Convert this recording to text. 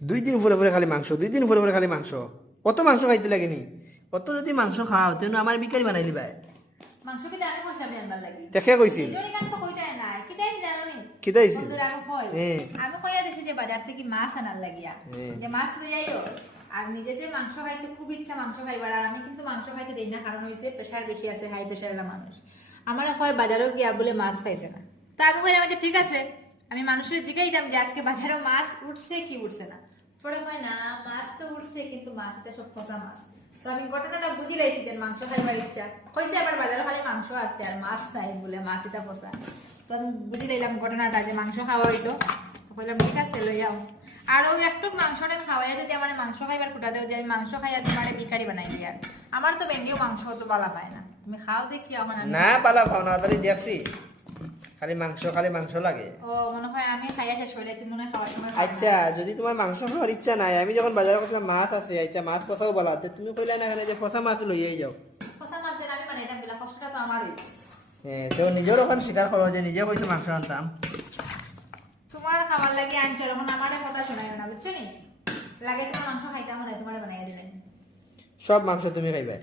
2 দিন পরে পরে খালি মাংস, 2 দিন পরে পরে খালি মাংস। কত মাংস খাইতে লাগেনি? কত যদি মাংস খাও তেন আমার বিকারি বানাইলি ভাই। মাংস কিন্তু আমি মশলা আনবার লাগি দেখে কইছি নিজেরই কান তো কইতে নাই কিটাই জানো নি কিতাইছি বন্ধুরা আমি কই আমি কইয়া দিছি যে বাজার থেকে মাছ আনার লাগিয়া যে মাছ লই আইও আর নিজে যে মাংস খাইতে খুব ইচ্ছা মাংস খাইবার আর আমি কিন্তু মাংস খাইতে দেই না কারণ হইছে প্রেসার বেশি আছে হাই প্রেসারের মানুষ আমার হয় বাজারও গিয়া বলে মাছ পাইছে না তা আমি কইলাম যে ঠিক আছে আমি মানুষের জিগাইতাম যে আজকে বাজারে মাছ উঠছে কি উঠছে না পরে হয় না মাছ তো উঠছে কিন্তু মাছটা সব পচা মাছ তো আমি ঘটনাটা বুঝি লাইছি যে মাংস খাইবার ইচ্ছা কইছে আবার বাজারে খালি মাংস আছে আর মাছ নাই বলে মাছ এটা পচা তো আমি বুঝি লাইলাম ঘটনাটা যে মাংস খাওয়া হইতো কইলাম ঠিক আছে লই যাও আর ওই একটু মাংসটা খাওয়াই যদি আমার মাংস খাইবার ফুটা দেও যে আমি মাংস খাইয়া তোমার ভিখারি বানাই দিই আর আমার তো বেন্ডিও মাংস তো বালা পায় না তুমি খাও দেখি এখন আমি না পালা খাও না তাহলে দেখছি খালি মাংস লাগে। ও মনে হয় আমি খাইয়া শেষ হইলে তুমি মনে হয় খাওয়ার সময় আচ্ছা যদি তোমার মাংস খাওয়ার ইচ্ছা নাই আমি যখন বাজারে গেছিলাম মাছ আছে আচ্ছা মাছ পচাও বলা তুমি কইলা না এখানে যে পচা মাছ লইয়াই যাও পচা মাছ যেন আমি বানাইতাম দিলা কষ্টটা তো আমারই হ্যাঁ তো নিজের ওখানে স্বীকার করো যে নিজে কইছে মাংস আনতাম তোমার খাবার লাগে আনছো এখন আমারে কথা শোনায় না বুঝছো নি লাগে তোমার মাংস খাইতাম না তোমার বানাইয়া দিবেন সব মাংস তুমি খাইবে।